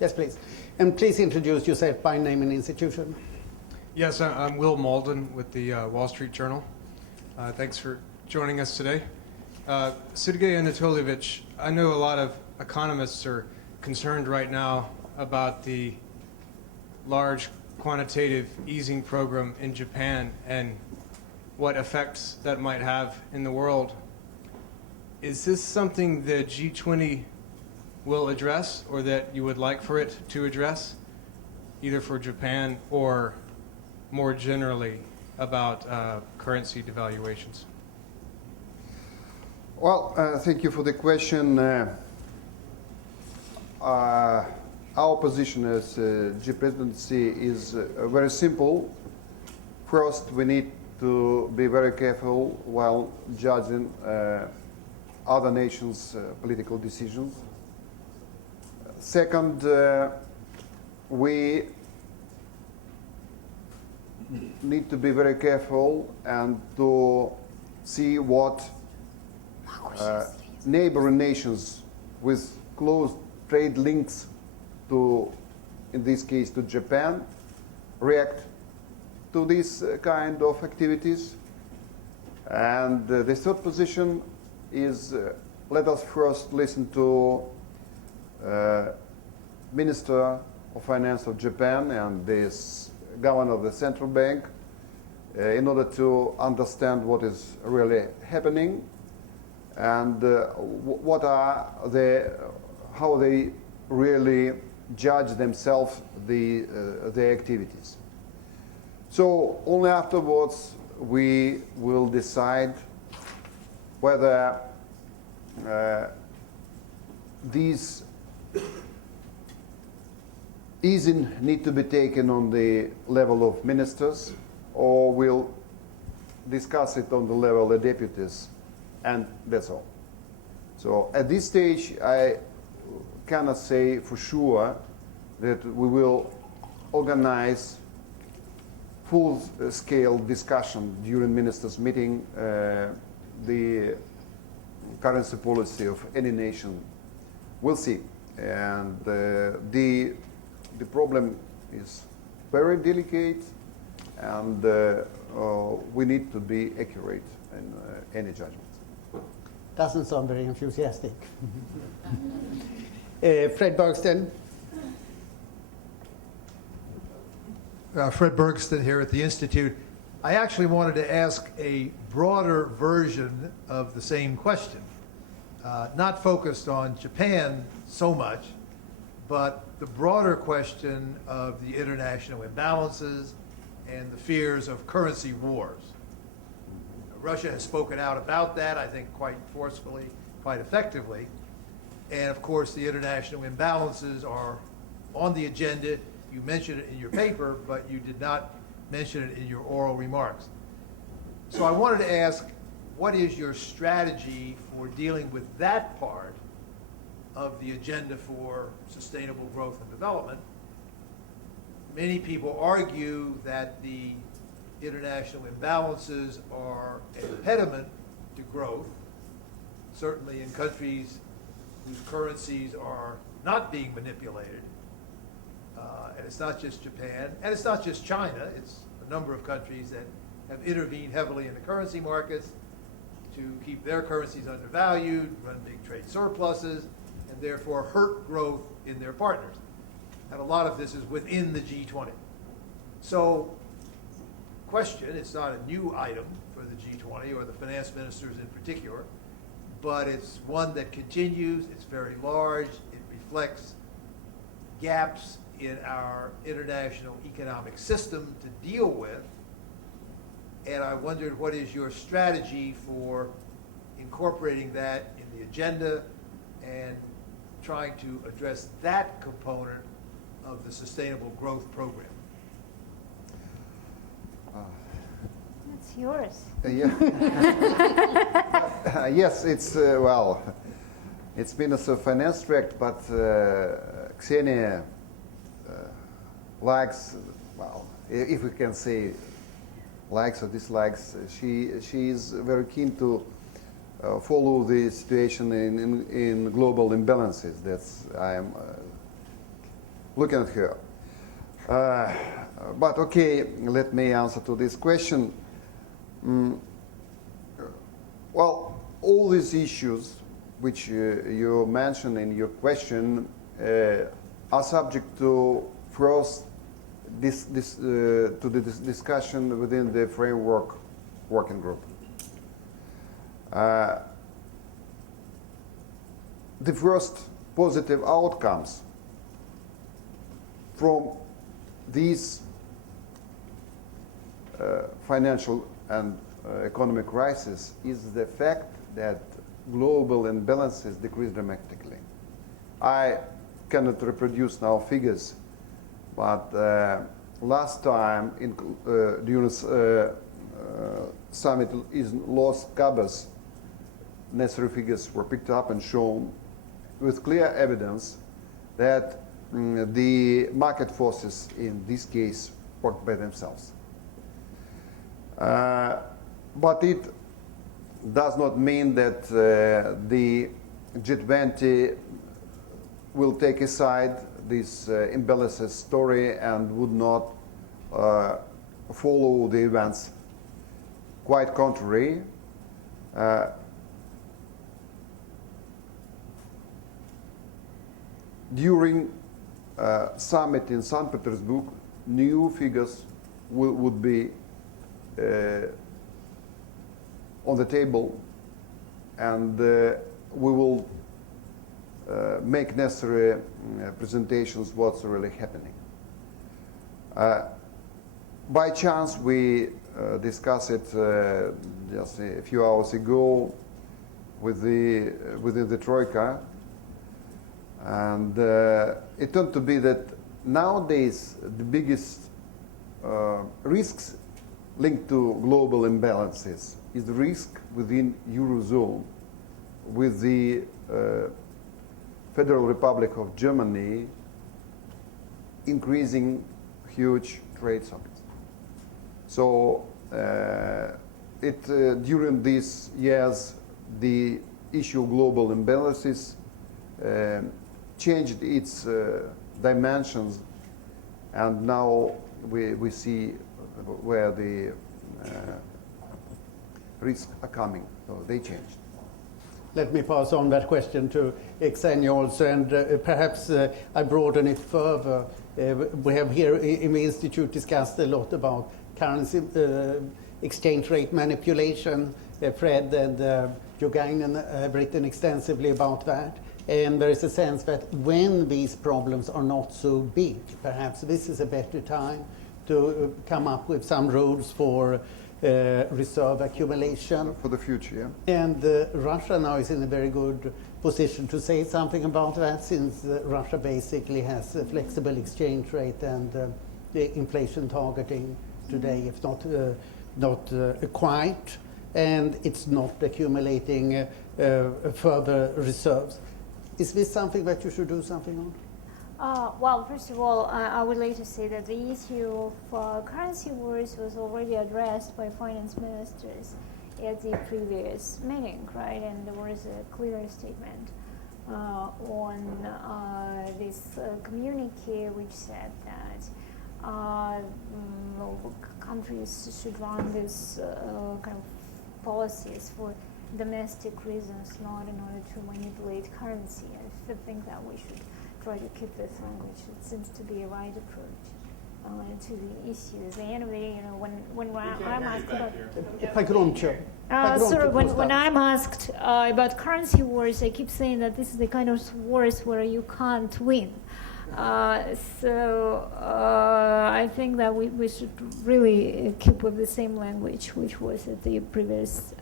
Yes, please. And please introduce yourself by name and institution. Yes, I'm Will Malden with the Wall Street Journal. Thanks for joining us today. Sergey Anatolievich, I know a lot of economists are concerned right now about the large quantitative easing program in Japan and what effects that might have in the world. Is this something the G20 will address, or that you would like for it to address, either for Japan or more generally about currency devaluations? Well, thank you for the question. Our position as G presidency is very simple. First, we need to be very careful while judging other nations' political decisions. Second, we need to be very careful and to see what neighboring nations with close trade links to, in this case, to Japan, react to this kind of activities. And the third position is let us first listen to Minister of Finance of Japan and this governor of the central bank in order to understand what is really happening and what are how they really judge themselves their activities. So only afterwards we will decide whether these easing need to be taken on the level of ministers, or we'll discuss it on the level of deputies, and that's all. So at this stage, I cannot say for sure that we will organize full-scale discussion during ministers' meeting the currency policy of any nation. We'll see. And the problem is very delicate, and we need to be accurate in any judgment. Doesn't sound very enthusiastic. Fred Bergsten. Fred Bergsten here at the Institute. I actually wanted to ask a broader version of the same question, not focused on Japan so much, but the broader question of the international imbalances and the fears of currency wars. Russia has spoken out about that, I think, quite forcefully, quite effectively. And of course, the international imbalances are on the agenda. You mentioned it in your paper, but you did not mention it in your oral remarks. So I wanted to ask, what is your strategy for dealing with that part of the agenda for sustainable growth and development? Many people argue that the international imbalances are an impediment to growth, certainly in countries whose currencies are not being manipulated. And it's not just Japan, and it's not just China, it's a number of countries that have intervened heavily in the currency markets to keep their currencies undervalued, run big trade surpluses, and therefore hurt growth in their partners. And a lot of this is within the G20. So, question, it's not a new item for the G20 or the finance ministers in particular, but it's one that continues, it's very large, it reflects gaps in our international economic system to deal with. And I wondered, what is your strategy for incorporating that in the agenda and trying to address that component of the Sustainable Growth Program? It's yours. Yeah. Yes, it's, well, it's been a finance track, but Ksenia likes, well, if we can say likes or dislikes, she is very keen to follow the situation in global imbalances. That's looking at her. But okay, let me answer to this question. Well, all these issues which you mentioned in your question are subject to first discussion within the framework working group. The first positive outcomes from these financial and economic crisis is the fact that global imbalances decrease dramatically. I cannot reproduce now figures, but last time during summit in Los Cabos, necessary figures were picked up and shown with clear evidence that the market forces in this case work by themselves. But it does not mean that the G20 will take aside this imbalances story and would not follow the events. Quite contrary, during summit in St. Petersburg, new figures would be on the table, and we will make necessary presentations what's really happening. By chance, we discussed it just a few hours ago within the Troika, and it turned to be that nowadays the biggest risks linked to global imbalances is the risk within Eurozone, with the Federal Republic of Germany increasing huge trade surplus. So during these years, the issue of global imbalances changed its dimensions, and now we see where the risks are coming. So they changed. Let me pass on that question to Xenia also, and perhaps I broaden it further. We have here in the Institute discussed a lot about currency exchange rate manipulation. Fred and Jogainen have written extensively about that. And there is a sense that when these problems are not so big, perhaps this is a better time to come up with some rules for reserve accumulation. For the future, yeah. And Russia now is in a very good position to say something about that, since Russia basically has a flexible exchange rate and the inflation targeting today, if not quite, and it's not accumulating further reserves. Is this something that you should do something on? Well, first of all, I would like to say that the issue of currency wars was already addressed by finance ministers at the previous meeting, right? And there was a clear statement on this communique which said that countries should run this kind of policies for domestic reasons, not in order to manipulate currency. I think that we should try to keep this language. It seems to be a right approach to the issues. Anyway, you know, when I'm asked about when I'm asked about currency wars, I keep saying that this is the kind of wars where you can't win. So I think that we should really keep with the same language which was at the previous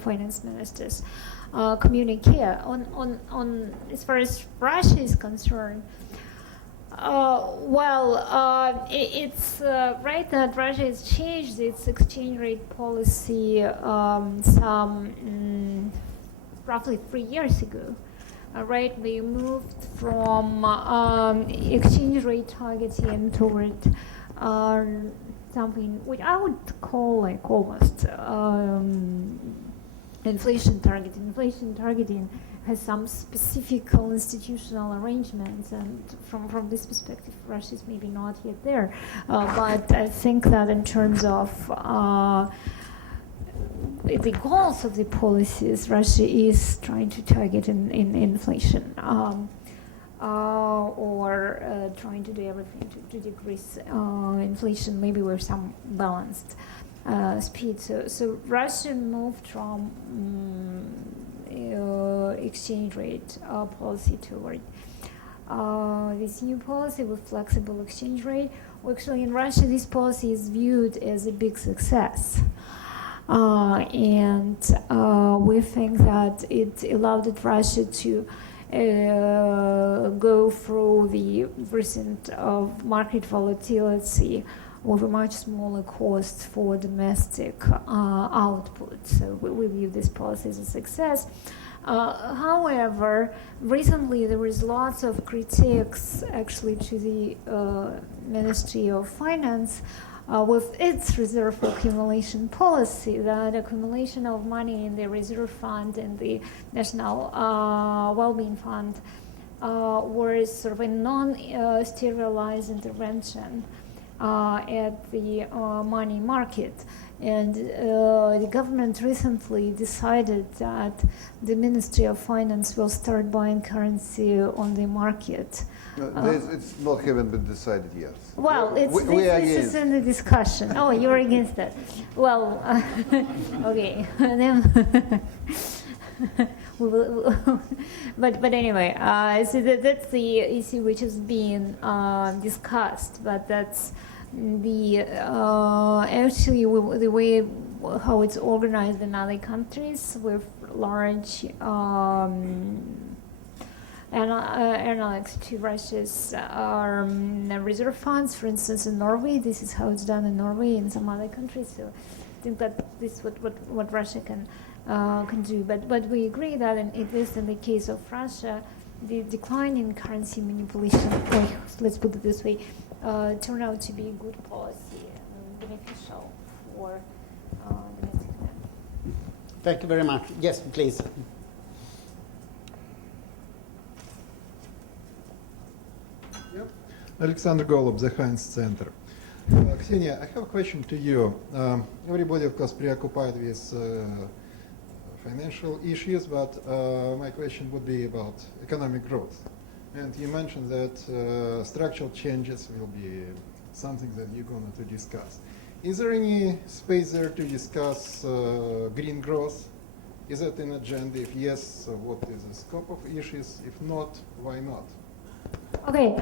finance ministers' communique. On as far as Russia is concerned, it's right that Russia has changed its exchange rate policy roughly 3 years ago. Right, we moved from exchange rate targeting toward something which I would call like almost inflation targeting. Inflation targeting has some specific institutional arrangements, and from this perspective, Russia is maybe not yet there. But I think that in terms of the goals of the policies, Russia is trying to target in inflation. Or trying to do everything to decrease inflation, maybe with some balanced speed. So Russia moved from exchange rate policy toward this new policy with flexible exchange rate. Well, actually, in Russia, this policy is viewed as a big success. And we think that it allowed Russia to go through the recent market volatility with a much smaller cost for domestic output. So we view this policy as a success. However, recently there was lots of critiques actually to the Ministry of Finance with its reserve accumulation policy, that accumulation of money in the reserve fund and the National Wellbeing Fund was sort of a non-sterilized intervention at the money market. And the government recently decided that the Ministry of Finance will start buying currency on the market. It's not haven't been decided yet. Well, this is in the discussion. Oh, you're against that. Well, okay. But anyway, so that's the issue which is being discussed. But that's the actually the way how it's organized in other countries with large analogs to Russia's reserve funds. For instance, in Norway, this is how it's done in Norway and some other countries. So I think that this is what Russia can do. But we agree that at least in the case of Russia, the decline in currency manipulation, let's put it this way, turned out to be a good policy and beneficial for domestic demand. Thank you very much. Yes, please. Alexander Golub, the Heinz Center. Ksenia, I have a question to you. Everybody, of course, preoccupied with financial issues, but my question would be about economic growth. And you mentioned that structural changes will be something that you're going to discuss. Is there any space there to discuss green growth? Is that an agenda? If yes, what is the scope of issues? If not, why not? Okay,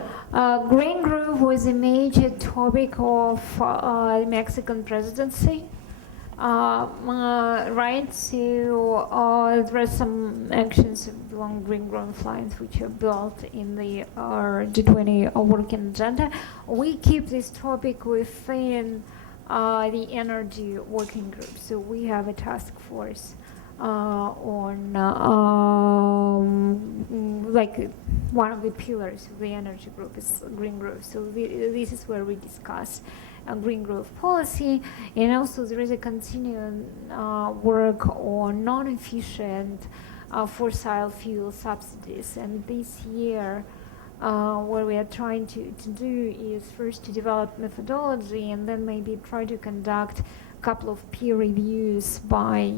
green growth was a major topic of the Mexican presidency, right? So there are some actions along green growth lines which are built in the G-20 working agenda. We keep this topic within the energy working group. So we have a task force on like one of the pillars of the energy group is green growth. So this is where we discuss green growth policy, and also there is a continuing work on non-efficient fossil fuel subsidies. And this year, what we are trying to do is first to develop methodology, and then maybe try to conduct couple of peer reviews by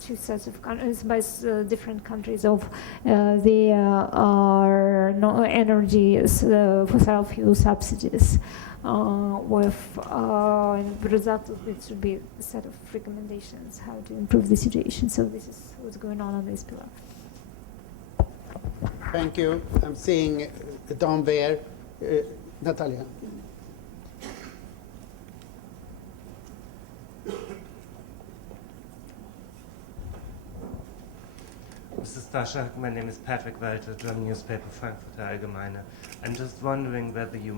two sets of countries, by different countries of the energy fossil fuel subsidies, with the result of which would be a set of recommendations how to improve the situation. So this is what's going on this pillar. Thank you. I'm seeing down there, Natalia. Mrs. Staszak, my name is Patrick Walter, German newspaper Frankfurter Allgemeine. I'm just wondering whether you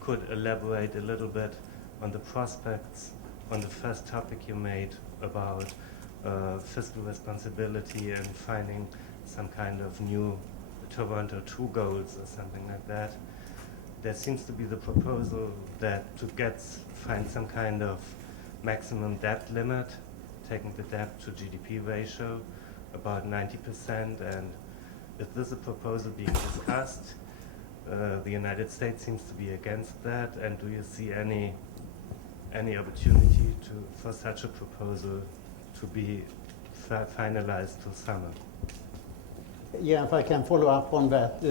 could elaborate a little bit on the prospects on the first topic you made about fiscal responsibility and finding some kind of new Toronto 2 goals or something like that. There seems to be the proposal that to find some kind of maximum debt limit, taking the debt to GDP ratio, about 90%, and is this a proposal being discussed? The United States seems to be against that, and do you see any opportunity for such a proposal to be finalized till summer? Yeah, if I can follow up on that.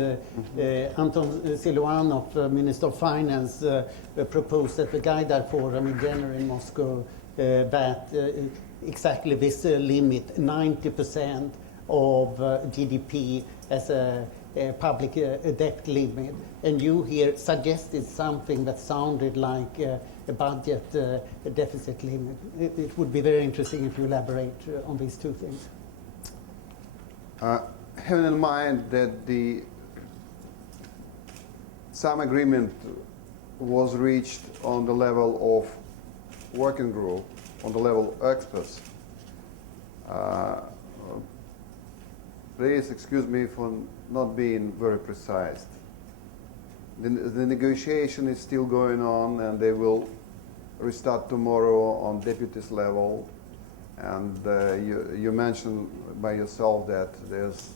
Anton Siluanov, Minister of Finance, proposed at the Gaidar Forum in January in Moscow that exactly this limit, 90% of GDP as a public debt limit. And you here suggested something that sounded like a budget deficit limit. It would be very interesting if you elaborate on these two things. Having in mind that some agreement was reached on the level of working group, on the level of experts, please excuse me for not being very precise. The negotiation is still going on, and they will restart tomorrow on deputies level. And you mentioned by yourself that there's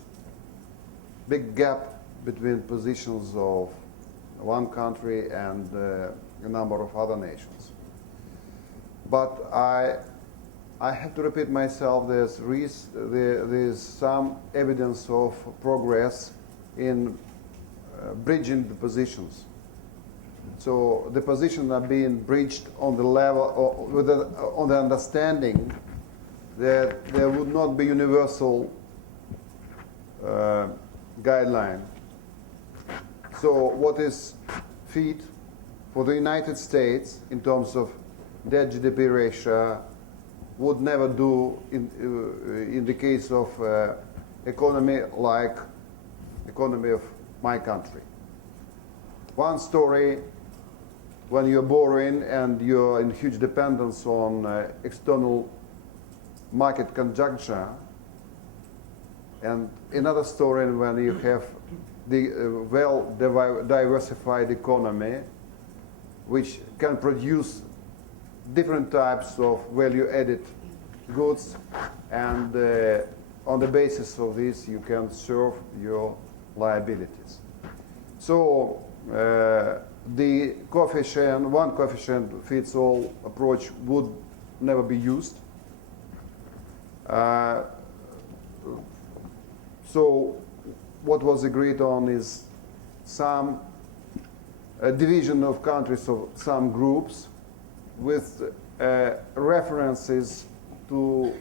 big gap between positions of one country and a number of other nations. But I have to repeat myself, there's some evidence of progress in bridging the positions. So the positions are being bridged on the level, on the understanding that there would not be universal guideline. So what is fit for the United States in terms of debt GDP ratio would never do in the case of economy like economy of my country. One story, when you're borrowing and you're in huge dependence on external market conjuncture, and another story when you have the well-diversified economy, which can produce different types of value-added goods, and on the basis of this, you can serve your liabilities. So the coefficient, one coefficient fits all approach would never be used. So what was agreed on is some division of countries of some groups with references to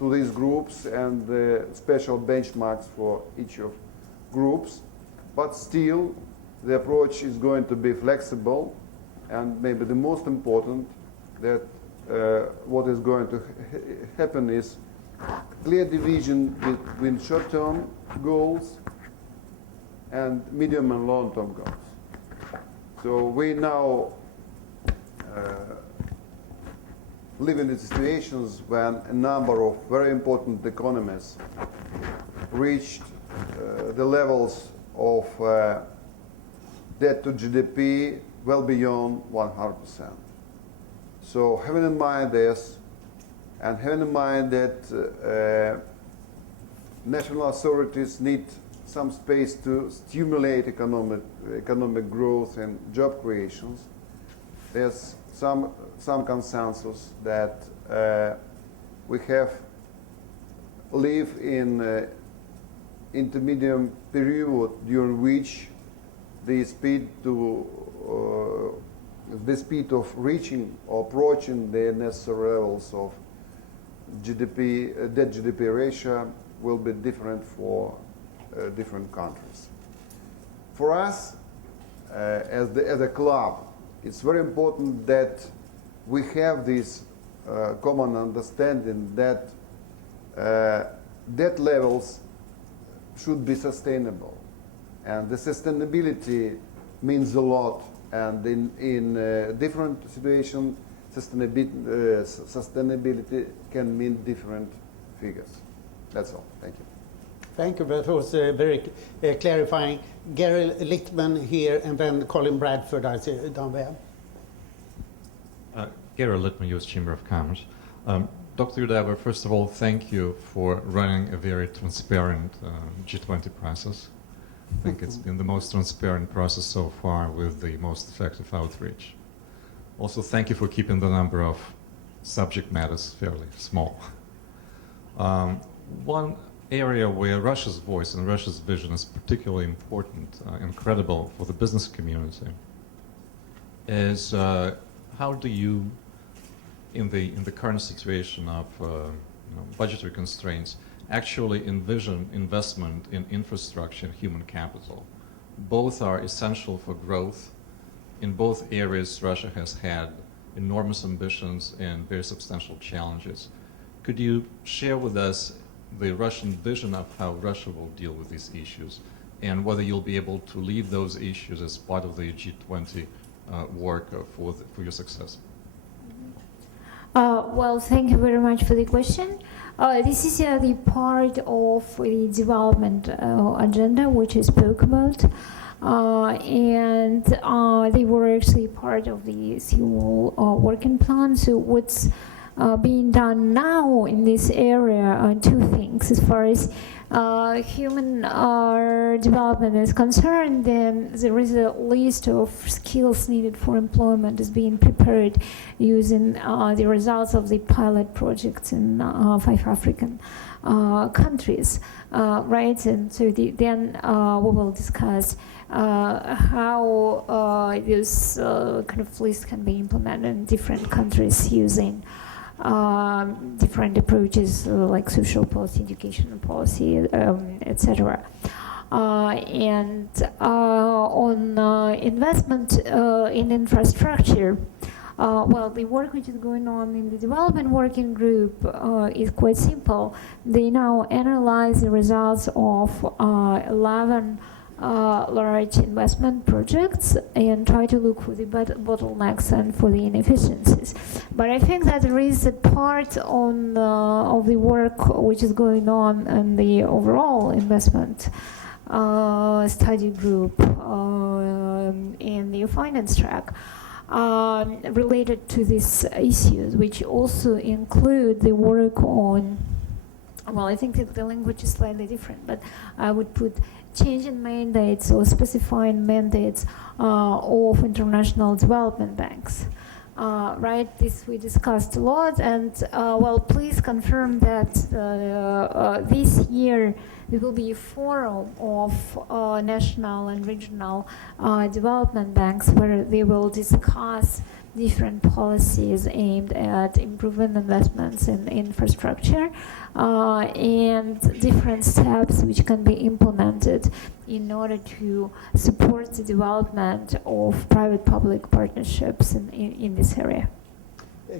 these groups and special benchmarks for each of groups. But still, the approach is going to be flexible, and maybe the most important that what is going to happen is clear division between short-term goals and medium and long-term goals. So we now live in situations when a number of very important economies reached the levels of debt to GDP well beyond 100%. So having in mind this, and having in mind that national authorities need some space to stimulate economic growth and job creations, there's some consensus that we have live in intermediate period during which the speed of reaching or approaching the necessary levels of GDP, debt GDP ratio will be different for different countries. For us, as a club, it's very important that we have this common understanding that debt levels should be sustainable, and the sustainability means a lot. And in different situations, sustainability can mean different figures. That's all. Thank you. Thank you. That was very clarifying. Gary Lichtman here, and then Colin Bradford, I see down there. Gary Littman, U.S. Chamber of Commerce. Dr. Yudaeva, first of all, thank you for running a very transparent G20 process. I think it's been the most transparent process so far with the most effective outreach. Also, thank you for keeping the number of subject matters fairly small. One area where Russia's voice and Russia's vision is particularly important and credible for the business community is how do you, in the current situation of budgetary constraints, actually envision investment in infrastructure and human capital? Both are essential for growth. In both areas, Russia has had enormous ambitions and very substantial challenges. Could you share with us the Russian vision of how Russia will deal with these issues, and whether you'll be able to lead those issues as part of the G20 work for your success? Well, thank you very much for the question. This is the part of the development agenda which I spoke about, and they were actually part of the Seoul working plan. So what's being done now in this area are two things. As far as human development is concerned, then there is a list of skills needed for employment is being prepared using the results of the pilot projects in 5 African countries, right? And so then we will discuss how this kind of list can be implemented in different countries using different approaches like social policy, educational policy, etc. And on investment in infrastructure, well, the work which is going on in the development working group is quite simple. They now analyze the results of 11 large investment projects and try to look for the bottlenecks and for the inefficiencies. But I think that there is a part on of the work which is going on in the overall investment study group in the finance track related to these issues, which also include the work on, well, I think that the language is slightly different, but I would put changing mandates or specifying mandates of international development banks. Right, this we discussed a lot, and well, please confirm that this year there will be a forum of national and regional development banks where they will discuss different policies aimed at improving investments in infrastructure and different steps which can be implemented in order to support the development of private-public partnerships in this area.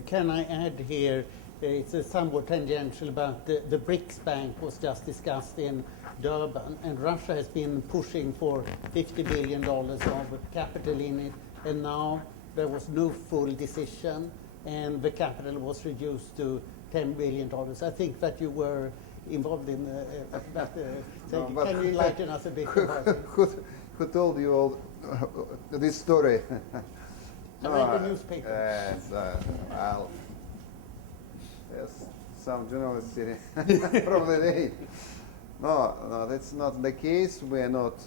Can I add here, it's somewhat tangential, but the BRICS Bank was just discussed in Durban, and Russia has been pushing for $50 billion of capital in it, and now there was no full decision, and the capital was reduced to $10 billion. I think that you were involved in that. So No, can you enlighten us a bit about it? Who told you all this story? I read the newspaper. Yes, yes, some journalists probably did. No, that's not the case. We are not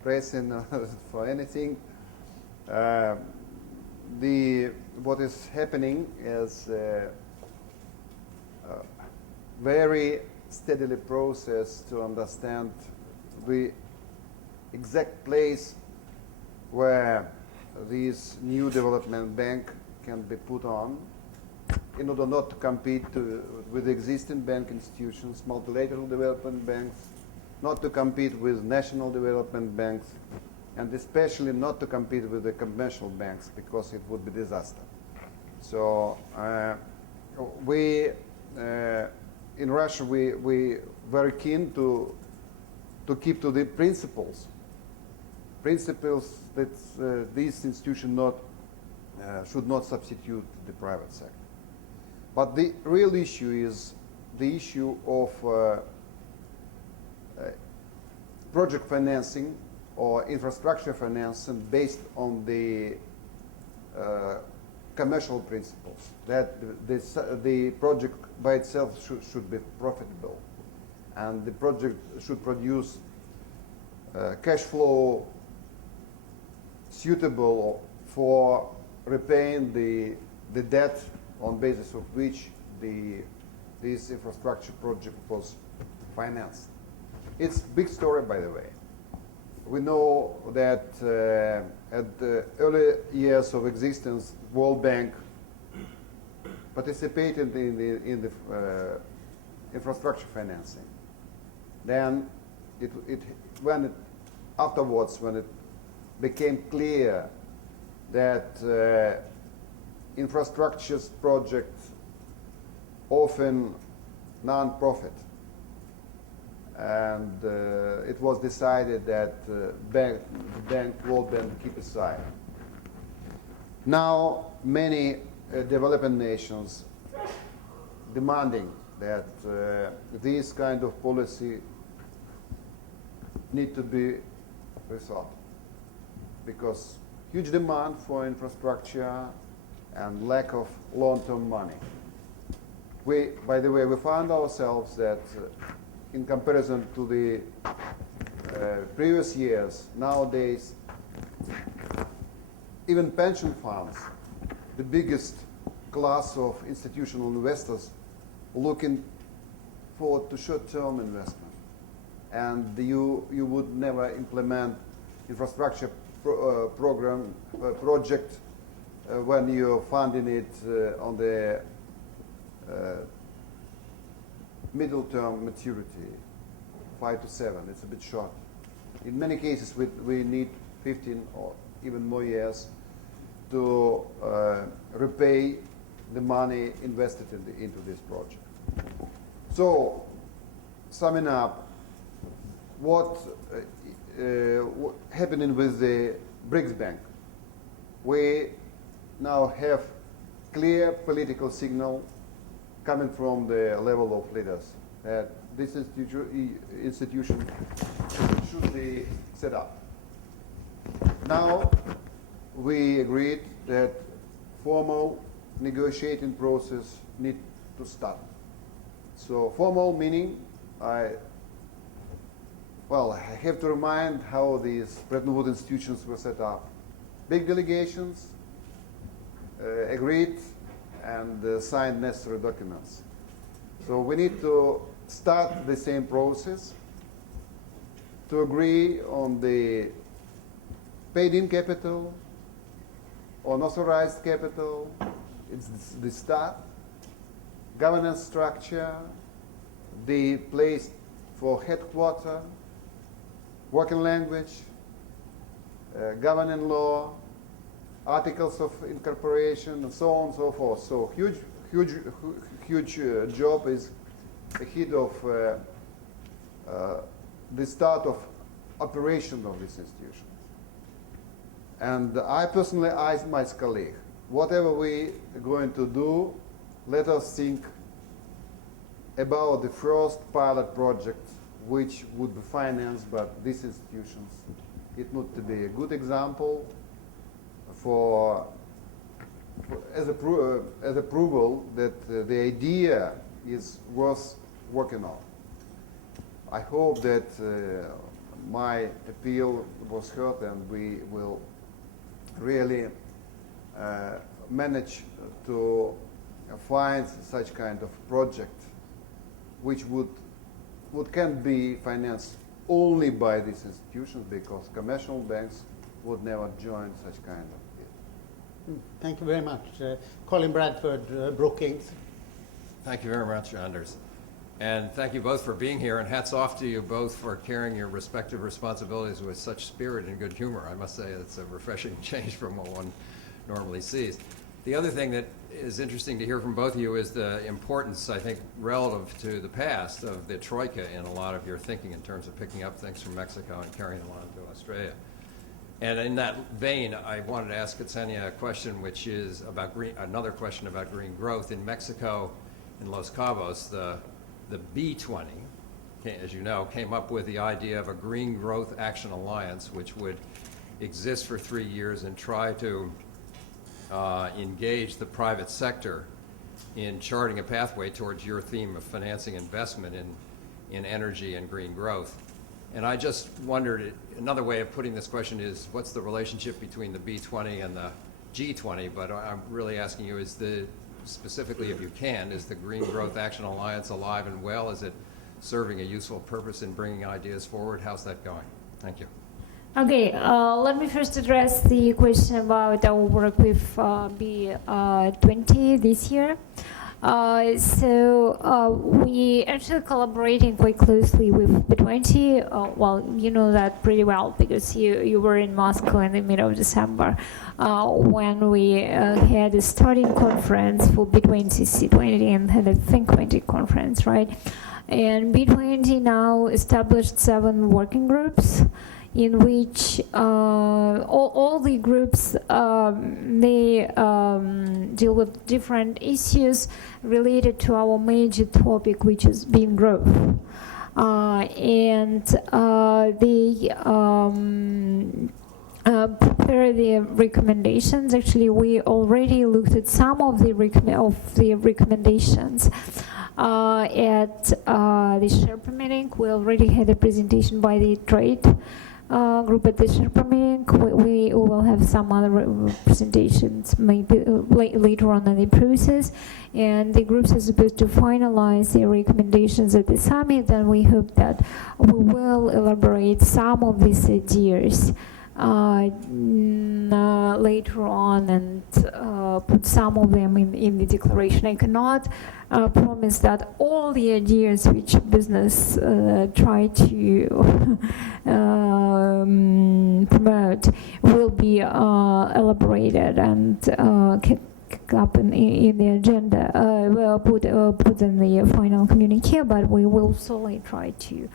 pressing for anything. What is happening is very steadily process to understand the exact place where this new development bank can be put on in order not to compete with existing bank institutions, multilateral development banks, not to compete with national development banks, and especially not to compete with the commercial banks, because it would be disaster. So we in Russia we very keen to keep to the principles that this institution should not substitute the private sector. But the real issue is the issue of project financing or infrastructure financing based on the commercial principles, that the project by itself should be profitable, and the project should produce cash flow suitable for repaying the debt on basis of which this infrastructure project was financed. It's a big story, by the way. We know that at the early years of existence, World Bank participated in the infrastructure financing. Then, afterwards, when it became clear that infrastructure projects often non-profit, and it was decided that World Bank keep aside. Now, many developing nations demanding that this kind of policy need to be rethought, because huge demand for infrastructure and lack of long-term money. By the way, we found ourselves that in comparison to the previous years, nowadays, even pension funds, the biggest class of institutional investors, looking forward to short-term investment. And you would never implement infrastructure project when you're funding it on the middle term maturity, 5 to 7. It's a bit short. In many cases, we need 15 or even more years to repay the money invested into this project. So, summing up, what happening with the BRICS Bank? We now have clear political signal coming from the level of leaders that this institution should be set up. Now we agreed that formal negotiating process need to start. So formal meaning, I have to remind how these Bretton Woods institutions were set up. Big delegations agreed and signed necessary documents. So we need to start the same process to agree on the paid-in capital, on authorized capital. It's the start, governance structure, the place for headquarters, working language, governing law, articles of incorporation, and so on and so forth. So huge job is ahead of the start of operation of this institution. And I personally asked my colleague, whatever we are going to do, let us think about the first pilot project which would be financed by these institutions. It would be a good example as approval that the idea is worth working on. I hope that my appeal was heard and we will really manage to find such kind of project which can be financed only by these institutions, because commercial banks would never join such kind of bid. Thank you very much. Colin Bradford, Brookings. Thank you very much, Anders. And thank you both for being here, and hats off to you both for carrying your respective responsibilities with such spirit and good humor. I must say it's a refreshing change from what one normally sees. The other thing that is interesting to hear from both of you is the importance, I think, relative to the past of the Troika in a lot of your thinking in terms of picking up things from Mexico and carrying them on to Australia. And in that vein, I wanted to ask Ksenia a question, which is about another question about green growth. In Mexico, in Los Cabos, the G-20, as you know, came up with the idea of a Green Growth Action Alliance, which would exist for 3 years and try to engage the private sector in charting a pathway towards your theme of financing investment in energy and green growth. And I just wondered, another way of putting this question is, what's the relationship between the B20 and the G20? But I'm really asking you, specifically if you can, is the Green Growth Action Alliance alive and well? Is it serving a useful purpose in bringing ideas forward? How's that going? Thank you. Okay, let me first address the question about our work with B20 this year. We actually collaborating quite closely with B20. Well, you know that pretty well because you were in Moscow in the middle of December when we had a starting conference for B20, C20, and had a Think 20 conference, right? And B20 now established 7 working groups in which all the groups they deal with different issues related to our major topic, which is being growth. They prepare the recommendations. Actually, we already looked at some of the recommendations at the Sherpa meeting. We already had a presentation by the trade group at the Sherpa meeting. We will have some other presentations maybe later on in the process, and the groups are supposed to finalize their recommendations at the summit, and we hope that we will elaborate some of these ideas later on and put some of them in the declaration. I cannot promise that all the ideas which business try to promote will be elaborated and kicked up in the agenda, put in the final communique, but we will solely try to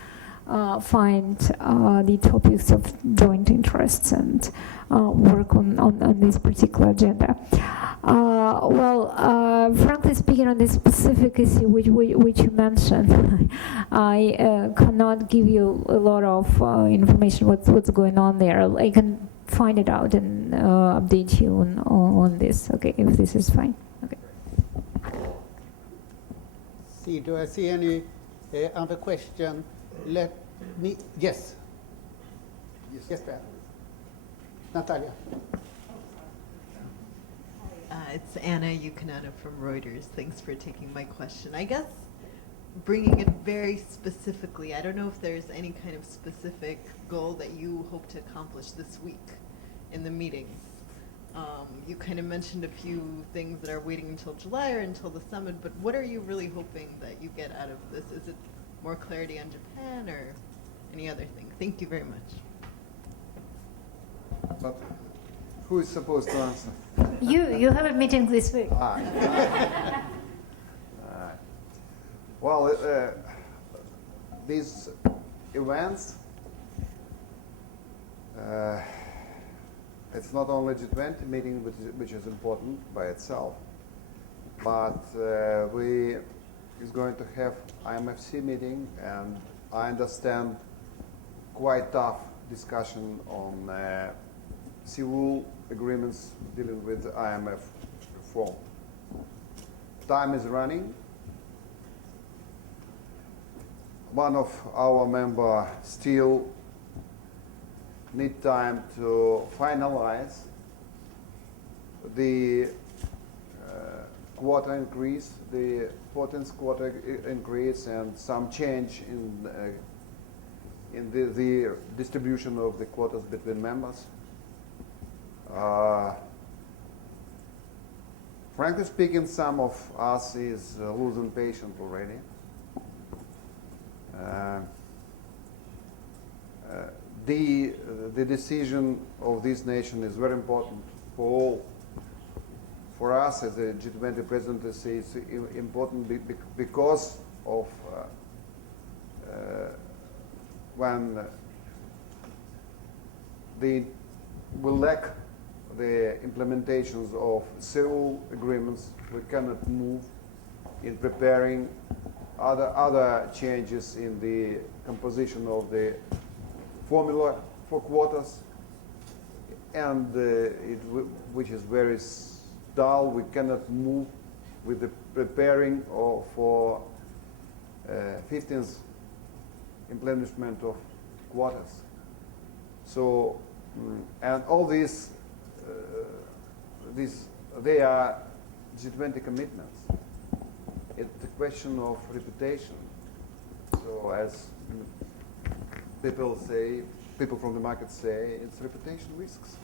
find the topics of joint interests and work on this particular agenda. Frankly speaking, on this specific issue which you mentioned, I cannot give you a lot of information what's going on there. I can find it out and update you on this. Okay, if this is fine. Okay. Do I see any other question? Let me, yes. Yes, ma'am. Natalia. It's Anna Yukonana from Reuters. Thanks for taking my question. I guess bringing it very specifically, I don't know if there's any kind of specific goal that you hope to accomplish this week in the meetings. You kind of mentioned a few things that are waiting until July or until the summit, but what are you really hoping that you get out of this? Is it more clarity on Japan or any other thing? Thank you very much. But who is supposed to answer? You have a meeting this week. Well, these events, it's not only G20 meeting which is important by itself, but we is going to have IMFC meeting, and I understand quite tough discussion on Seoul agreements dealing with IMF reform. Time is running. One of our members still need time to finalize the quota increase, the 14th quota increase, and some change in the distribution of the quotas between members. Frankly speaking, some of us is losing patience already. The decision of this nation is very important for all. For us as a G20 presidency, it's important because of when we lack the implementations of Seoul agreements, we cannot move in preparing other changes in the composition of the formula for quotas, and which is very dull. We cannot move with the preparing for 15th implementation of quotas. So, and all these, they are G20 commitments. It's a question of reputation. So as people say, people from the market say, it's reputation risks.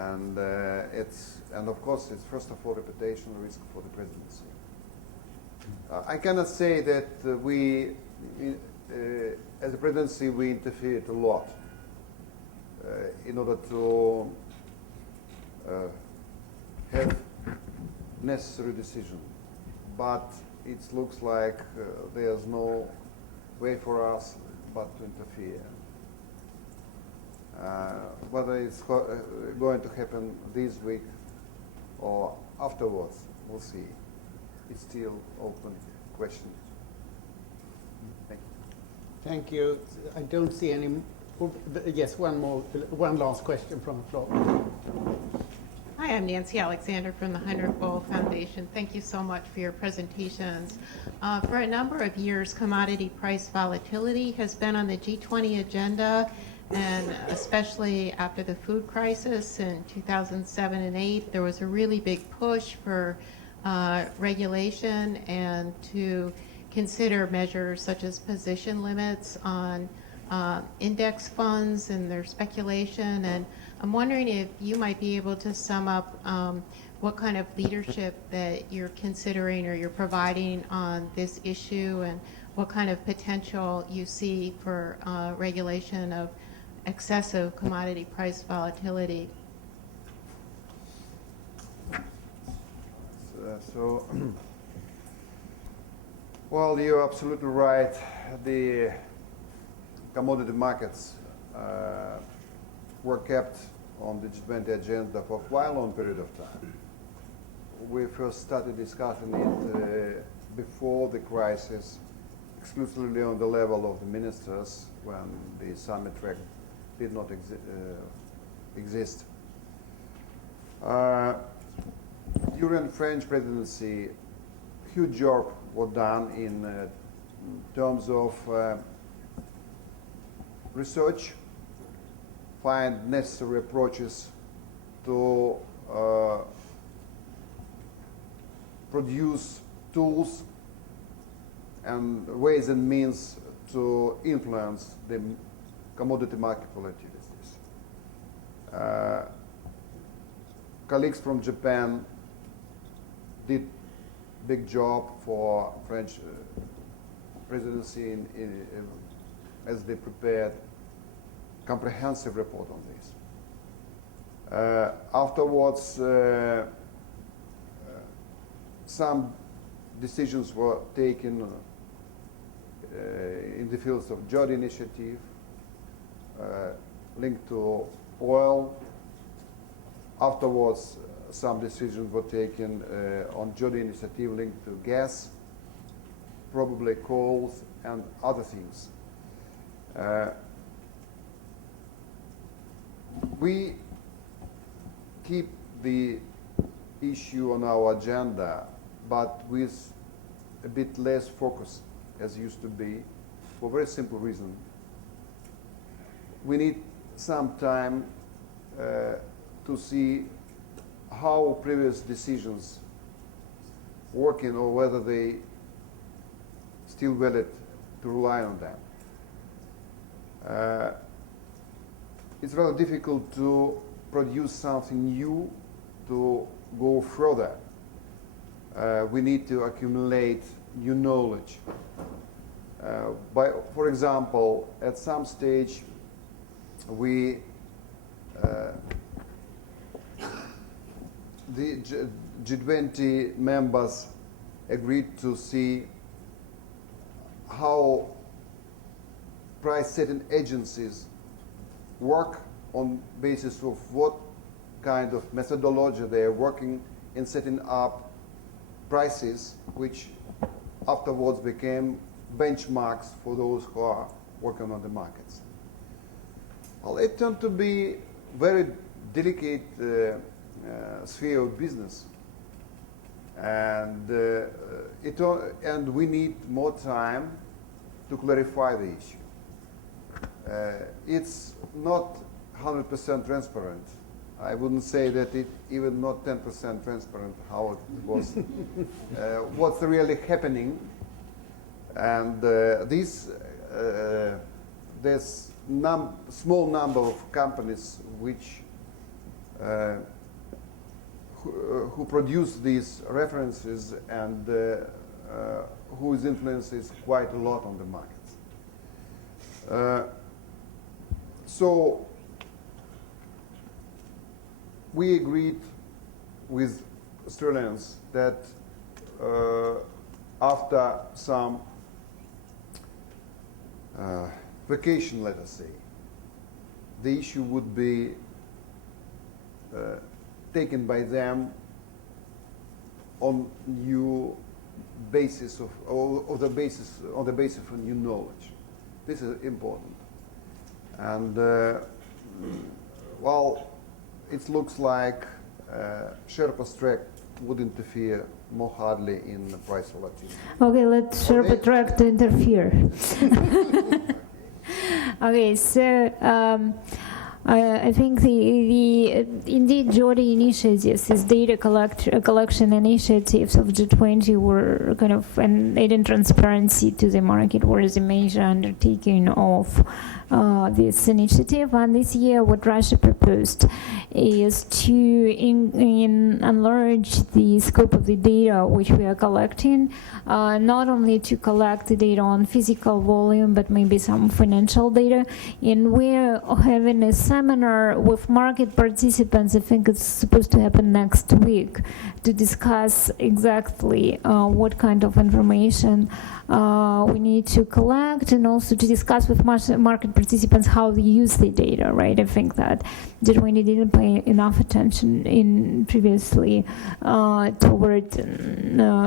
And and of course, it's first of all reputation risk for the presidency. I cannot say that we, as a presidency, we interfered a lot in order to have necessary decision. But it looks like there's no way for us but to interfere. Whether it's going to happen this week or afterwards, we'll see. It's still open question. Thank you. Thank you. I don't see any. Yes, one last question from the floor. Hi, I'm Nancy Alexander from the Heinrich Boll Foundation. Thank you so much for your presentations. For a number of years, commodity price volatility has been on the G20 agenda, and especially after the food crisis in 2007 and 2008, there was a really big push for regulation and to consider measures such as position limits on index funds and their speculation. And I'm wondering if you might be able to sum up what kind of leadership that you're considering or you're providing on this issue, and what kind of potential you see for regulation of excessive commodity price volatility. Well, you're absolutely right. The commodity markets were kept on the G20 agenda for quite a long period of time. We first started discussing it before the crisis, exclusively on the level of the ministers, when the summit track did not exist. During French presidency, huge job was done in terms of research, find necessary approaches to produce tools and ways and means to influence the commodity market volatilities. Colleagues from Japan did big job for French presidency as they prepared comprehensive report on this. Afterwards, some decisions were taken in the fields of G-20 initiative, linked to oil. Afterwards, some decisions were taken on G-20 initiative linked to gas, probably coals and other things. We keep the issue on our agenda, but with a bit less focus as used to be, for a very simple reason. We need some time to see how previous decisions working or whether they still valid to rely on them. It's rather difficult to produce something new to go further. We need to accumulate new knowledge. For example, at some stage, the G20 members agreed to see how price-setting agencies work on basis of what kind of methodology they are working in setting up prices, which afterwards became benchmarks for those who are working on the markets. Well, it turned to be very delicate sphere of business. And, and we need more time to clarify the issue. It's not 100% transparent. I wouldn't say that it even not 10% transparent how it was, what's really happening. And there's small number of companies which who produce these references and whose influence is quite a lot on the markets. So we agreed with Australians that after some vacation, let us say, the issue would be taken by them on new basis on the basis of new knowledge. This is important. And well, it looks like Sherpa's track would interfere more hardly in the price volatility. Okay, let Sherpa track to interfere. Okay, so I think the indeed G20 initiatives, these data collection initiatives of G20 were kind of adding transparency to the market, were the major undertaking of this initiative. And this year, what Russia proposed is to enlarge the scope of the data which we are collecting, not only to collect the data on physical volume, but maybe some financial data. And we're having a seminar with market participants. I think it's supposed to happen next week, to discuss exactly what kind of information we need to collect, and also to discuss with market participants how they use the data, right? I think that G20 didn't pay enough attention in previously toward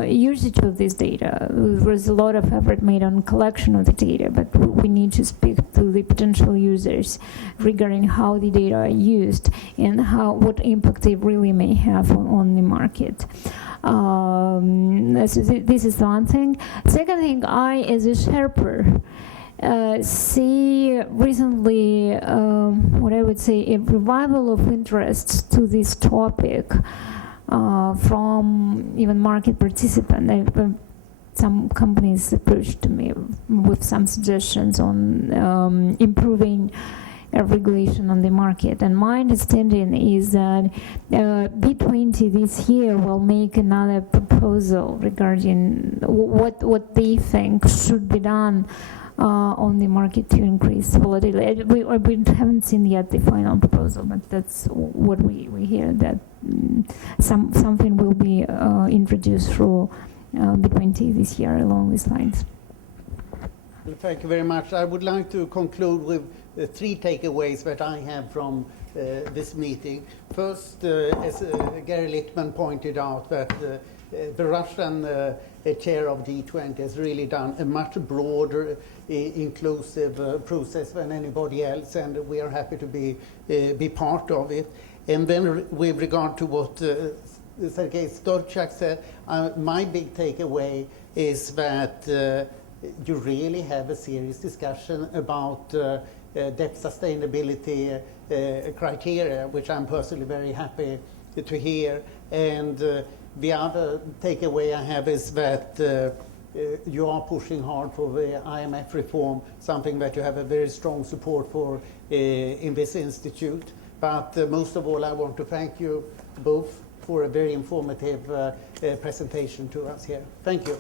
usage of this data. There was a lot of effort made on collection of the data, but we need to speak to the potential users regarding how the data are used and what impact they really may have on the market. So this is one thing. Second thing, I, as a Sherpa, see recently what I would say a revival of interest to this topic from even market participants. Some companies approached me with some suggestions on improving regulation on the market, and my understanding is that B20 this year will make another proposal regarding what they think should be done on the market to increase volatility. We haven't seen yet the final proposal, but that's what we hear, that something will be introduced through B20 this year along these lines. Thank you very much. I would like to conclude with three takeaways that I have from this meeting. First, as Gary Littman pointed out, that the Russian chair of G20 has really done a much broader, inclusive process than anybody else, and we are happy to be part of it. And then with regard to what Sergei Storchak said, my big takeaway is that you really have a serious discussion about debt sustainability criteria, which I'm personally very happy to hear. And the other takeaway I have is that you are pushing hard for the IMF reform, something that you have a very strong support for in this institute. But most of all, I want to thank you both for a very informative presentation to us here. Thank you.